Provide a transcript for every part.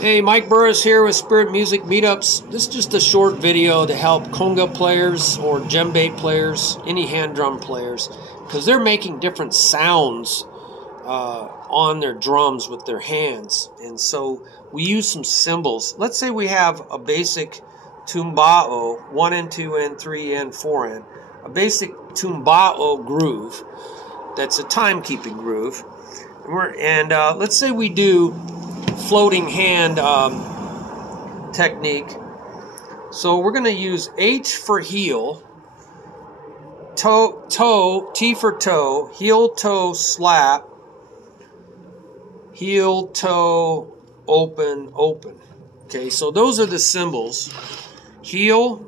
Hey, Mike Burris here with Spirit Music Meetups. This is just a short video to help conga players or djembe players, any hand drum players, because they're making different sounds on their drums with their hands. And so we use some cymbals. Let's say we have a basic tumbao, 1N, 2N, 3N, 4N, a basic tumbao groove that's a timekeeping groove. And let's say we do floating hand technique. So we're going to use H for heel, toe, T for toe, heel, toe, slap, heel, toe, open, open. Okay, so those are the symbols. Heel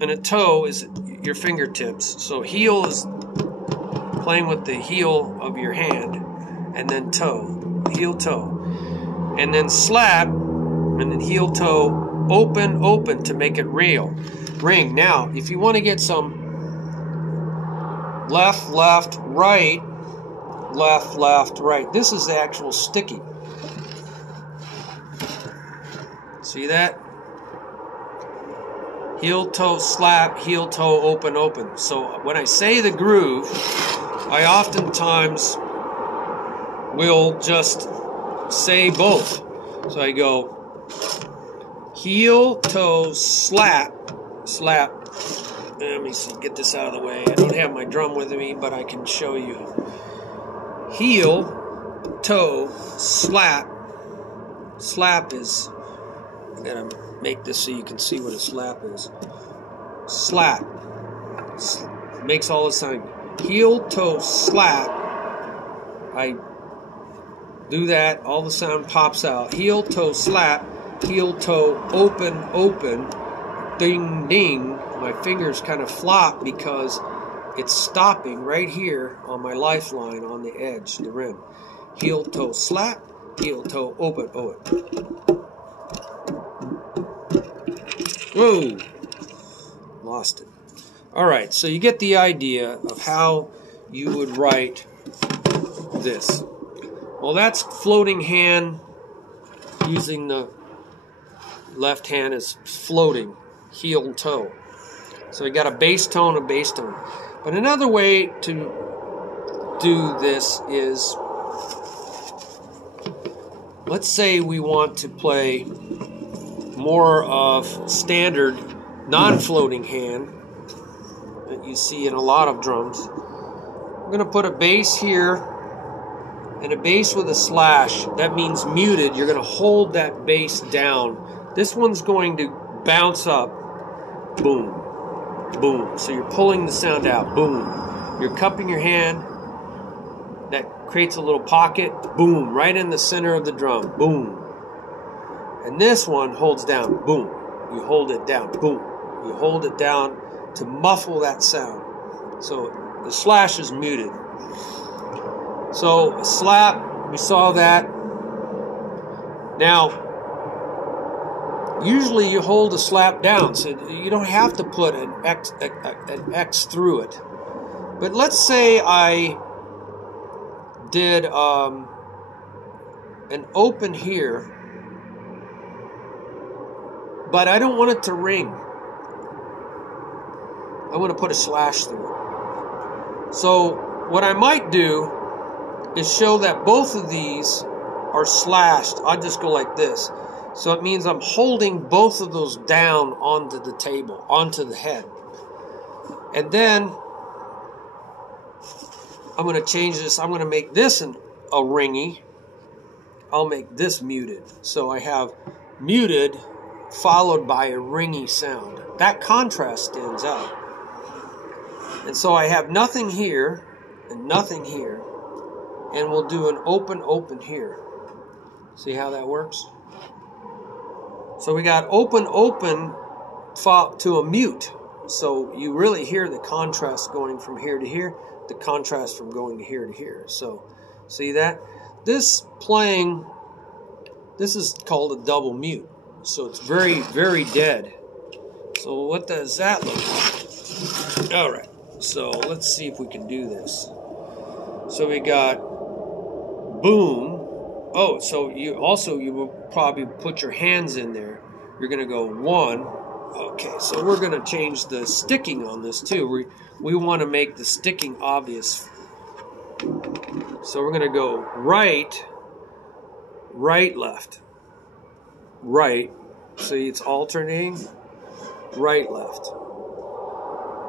and a toe is your fingertips. So heel is playing with the heel of your hand, and then toe, heel, toe. And then slap, and then heel, toe, open, open to make it ring. Now, if you want to get some left, left, right, left, left, right, this is the actual sticking. See that? Heel, toe, slap, heel, toe, open, open. So when I say the groove, I oftentimes will just say both. So I go heel, toe, slap, slap. Let me see, get this out of the way. I don't have my drum with me, but I can show you. Heel, toe, slap. Slap is, I'm gonna make this so you can see what a slap is. Slap. Makes all the sound. Heel, toe, slap. I do that, all the sound pops out. Heel, toe, slap, heel, toe, open, open, ding, ding. My fingers kind of flop because it's stopping right here on my lifeline on the edge, the rim. Heel, toe, slap, heel, toe, open, open. Whoa! Lost it. Alright, so you get the idea of how you would write this. Well, that's floating hand, using the left hand as floating, heel and toe. So we got a bass tone, a bass tone. But another way to do this is, let's say we want to play more of standard non-floating hand that you see in a lot of drums. I'm going to put a bass here and a bass with a slash. That means muted. You're going to hold that bass down. This one's going to bounce up. Boom. Boom. So you're pulling the sound out. Boom. You're cupping your hand. That creates a little pocket. Boom. Right in the center of the drum. Boom. And this one holds down. Boom. You hold it down. Boom. You hold it down to muffle that sound. So the slash is muted. So a slap, we saw that. Now, usually you hold a slap down, so you don't have to put an X through it. But let's say I did an open here, but I don't want it to ring. I want to put a slash through it. So what I might do is show that both of these are slashed. I'll just go like this. So it means I'm holding both of those down onto the table, onto the head. And then I'm going to change this. I'm going to make this a ringy. I'll make this muted. So I have muted followed by a ringy sound. That contrast stands out. And so I have nothing here and nothing here. And we'll do an open, open here. See how that works? So we got open, open to a mute. So you really hear the contrast going from here to here, the contrast from going to here to here. So see that? This playing, this is called a double mute. So it's very, very dead. So what does that look like? All right. So let's see if we can do this. So we got boom, Oh, so you will probably put your hands in there. You're going to go 1. Okay, so we're going to change the sticking on this too. We want to make the sticking obvious. So we're going to go right, right, left, right. See, it's alternating. Right, left.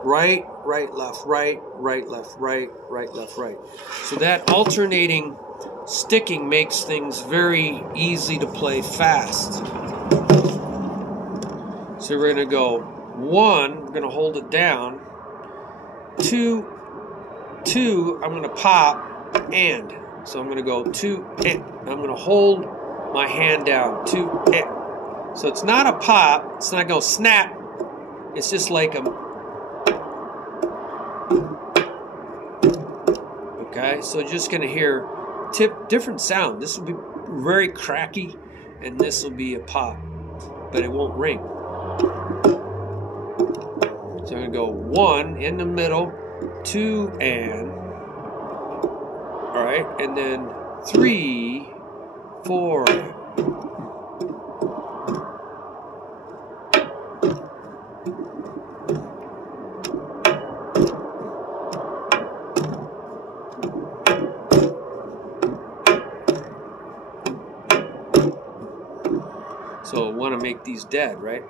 Right, right, left, right, right, left, right, right, left, right. So that alternating sticking makes things very easy to play fast. So we're going to go 1, we're going to hold it down. 2, I'm going to pop, and. So I'm going to go 2, and. I'm going to hold my hand down, 2, and. So it's not a pop, it's not going to snap. It's just like a... Okay, so you're just going to hear different sound. This will be very cracky, and this will be a pop, but it won't ring. So I'm going to go 1 in the middle, 2, and. All right, and then 3, 4, and. So want to make these dead, right?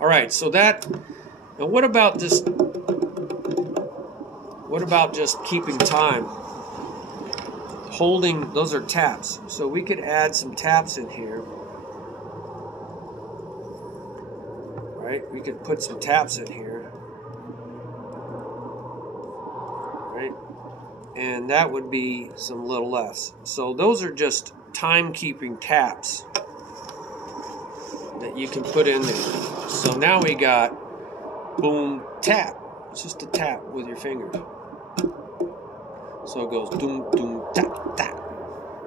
All right, so that, now what about this, what about just keeping time? Holding, those are taps. So we could add some taps in here. Right, we could put some taps in here. Right, and that would be some little less. So those are just timekeeping taps that you can put in there. So now we got boom, tap. It's just a tap with your fingers. So it goes doom, doom, tap, tap.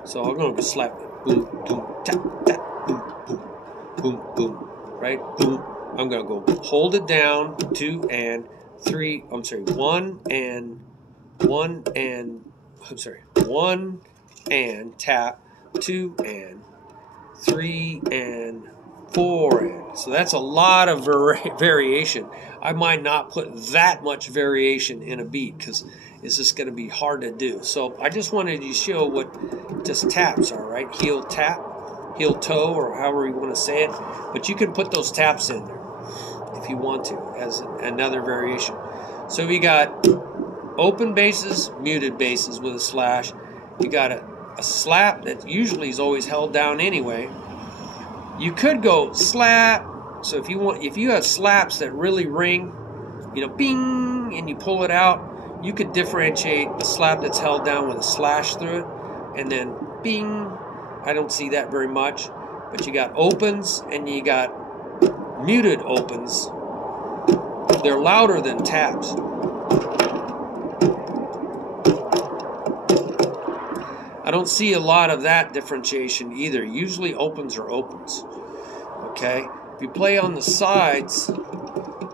So I'm going to slap it. Boom, doom, tap, tap, boom, boom, boom, boom. Right? Boom. I'm going to go hold it down, 2 and 3. I'm sorry, 1 and 1 and, I'm sorry, 1 and tap, 2 and 3 and 4 and. So that's a lot of variation. I might not put that much variation in a beat because it's just going to be hard to do. So I just wanted to show what just taps are, right? Heel tap, heel toe, or however you want to say it. But you can put those taps in there if you want to as another variation. So we got open basses, muted basses with a slash. You got a slap that usually is always held down anyway. You could go slap. So if you have slaps that really ring, you know, bing, and you pull it out, you could differentiate a slap that's held down with a slash through it, and then bing. I don't see that very much, but you got opens and you got muted opens. They're louder than taps. I don't see a lot of that differentiation either. Usually opens are opens. Okay? If you play on the sides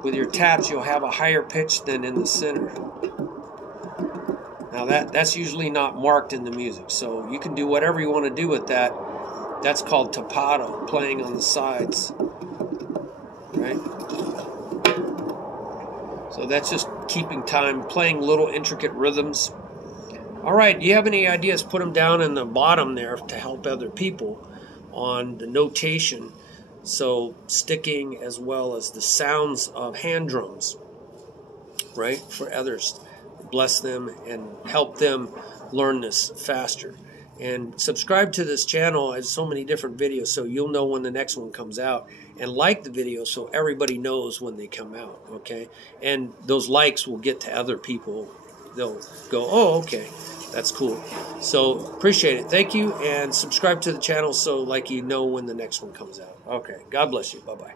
with your taps, you'll have a higher pitch than in the center. Now that's usually not marked in the music, so you can do whatever you want to do with that. That's called tapado, playing on the sides. Right? So that's just keeping time, playing little intricate rhythms. All right, do you have any ideas? Put them down in the bottom there to help other people on the notation. So sticking as well as the sounds of hand drums, right, for others. Bless them and help them learn this faster. And subscribe to this channel. It has so many different videos, so you'll know when the next one comes out. And like the video so everybody knows when they come out, okay? And those likes will get to other people. They'll go, oh, okay, that's cool. So appreciate it. Thank you, and subscribe to the channel so like you know when the next one comes out. Okay, God bless you. Bye-bye.